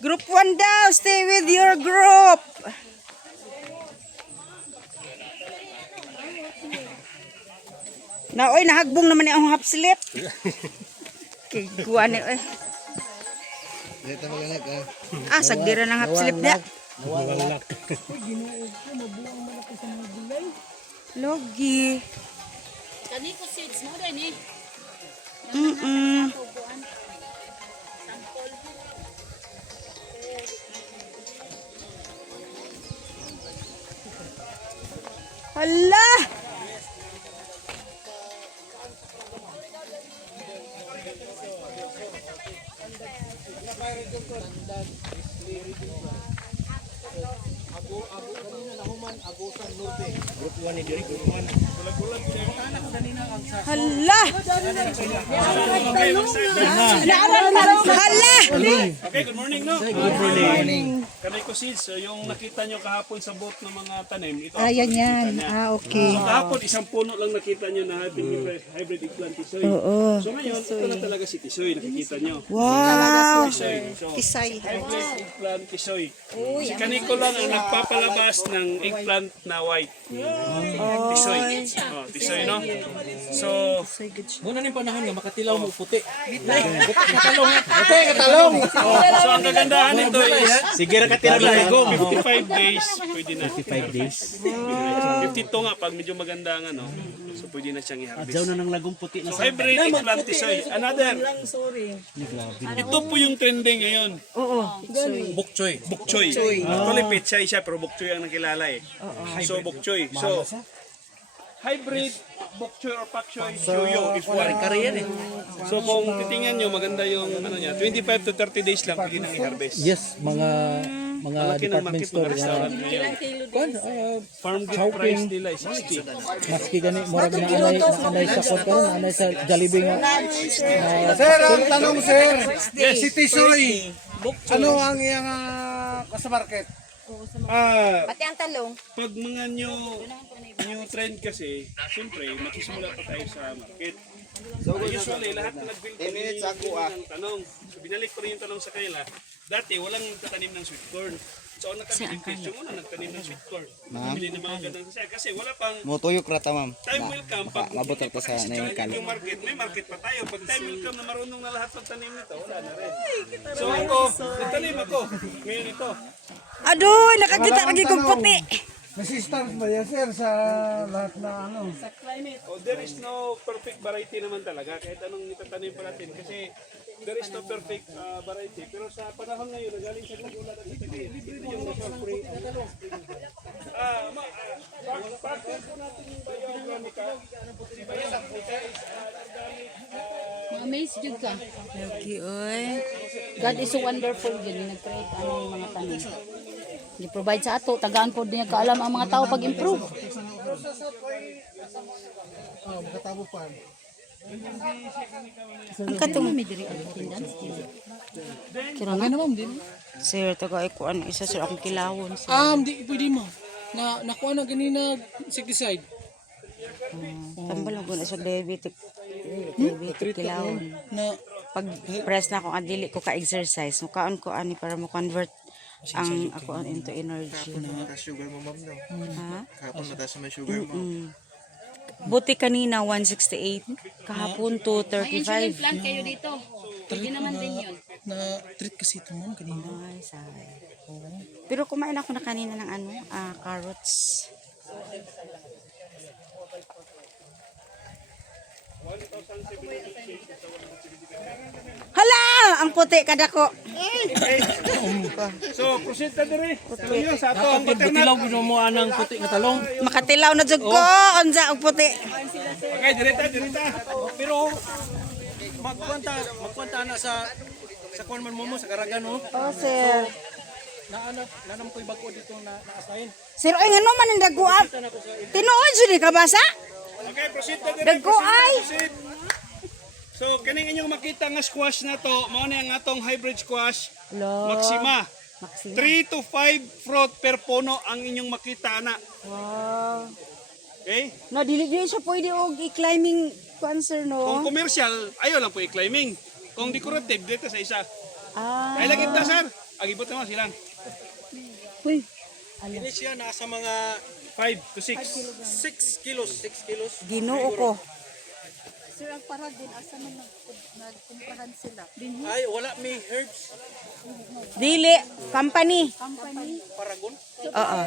Group 1 daw, stay with your group. Na oy nahagbong naman ni ang half slip. Kay guwan ni oy. Dito magalag ah. Ah, sagdira ng half slip da. Nawalak. Logi. Kani ko seeds mo din eh. Hala! Group 1 ni diri, group 1. Hala! Hala! Okay, good morning, no? Good morning. Kanay ko seeds, so yung nakita nyo kahapon sa boat ng mga tanim, ito Ah, yan yan. niya. Ah, okay. So kahapon, isang puno lang nakita nyo na hybrid eggplant tisoy. Oo. So ngayon, ito na talaga si tisoy, nakikita nyo. Wow! Tisoy. So, Kisay. hybrid eggplant tisoy. Si Kaniko lang ang nagpapalabas ng eggplant na white. Tisoy. Oh, tisoy, no? So, Muna ni panahon nga makatilaw mo puti. so ang kagandahan nito is Sige ra katira lang go. 55 days, pwede na. 55 days. 52 nga pag medyo maganda nga, no? So pwede na siyang i-harvest. Adjaw na ng lagong puti na So sa. hybrid eggplant tisoy. Another. Ito po yung trending ngayon. Bukchoy. Bokchoy. Actually pechay siya pero bokchoy ang nakilala eh. So bokchoy. So hybrid bokchoy or pakchoy shoyo if one. So kung titingnan nyo maganda yung ano niya 25 to 30 days lang pwede nang i-harvest. Yes, mga Malaki ng department market ng store restaurant nga. ngayon. Kon, Farm gate price nila is 60. maski gani murag na anay sa kon karon anay sa Jollibee nga. Sir, ang tanong sir. Yes. Si Tisoy. Ano ang iyang kasamarket? Pati ang talong. Pag mga new trend kasi, siyempre, magsisimula pa tayo sa market. So, usually, lahat na nag-build 10 minutes ako, ng tanong. So, binalik ko rin yung tanong sa kanila. Dati, walang tatanim ng sweet corn. So, ang nakabili yung muna nagtanim ng sweet corn. Bili ng mga gandang sasaya. Kasi wala pang Motuyok rata ma'am. time will come. Pag Mabot hindi ako pa sa kasi naikan. yung market, may market pa tayo. Pag time will come na marunong na lahat magtanim nito, wala na rin. So, ako, nagtanim ako. Ngayon ito. Adoy, nakakita lagi kong puti. Resistance ba yan sir sa lahat na ano? Oh, there is no perfect variety naman talaga kahit anong itatanim pa natin kasi there is no perfect variety pero sa panahon ngayon nagaling sa kagulat at ito yung nasa spring background po natin yung bioorganica si bioorganica is organic Ma-amaze jud ka. Lagi oy. God is so wonderful gani nag-create ang mga tanim. Gi-provide sa ato, tagaan po niya kaalam ang mga tao pag-improve. Ang katong May diri attendance. kira na naman din. Sir, taga ikuan isa sir akong kilawon. Sir. Di pwede mo. Nakuha na ganina insecticide. Tambal ako na sa diabetic. Diabetic kilawon. Na Pag press na akong adili ko ka-exercise, mukaon ko ani para mo convert ang ako into energy. Sugar mo ma'am no. Ha? Kapon mataas may sugar mo. Buti kanina 168, kahapon Insulin 235. plant kayo dito. Pwede naman din yun. na treat kasi ito ma'am kanina. Ay, sabi. Pero kumain ako na kanina ng ano, carrots. Hala! Ang puti kada ko. so proceed na dire tuloy sa ato ang Butilaw gud mo anang puti nga talong. Makatilaw na jud ko. Unsa ang puti? okay direta Pero magkwanta na sa kuan man mo sa Karagan no. Oh, sir. Nanam ko'y bago dito na naasahin. Sir, ay nga naman ang daguan. Tinuod jud ka basa? okay proceed na dire Dagko ay. proceed. So kaning inyong makita nga squash na to mao ni ang atong hybrid squash Maxima. 3 to 5 fruit per puno ang inyong makita na. Wow. Okay? No, dili siya pwede og i-climbing cancer, Kung no? commercial, ayaw lang po i-climbing. Kung decorative, dito sa isa. Ah. Ay lagi ta sir. Agibot naman silang. Uy, Ini siya nasa mga 5 to 6. 6 kilos. 6 kilos. Ginoo ko. Sir, ang para din, asa man nagkumprahan sila? Ay, wala may herbs. Dili, company. Company? Paragon. Oo.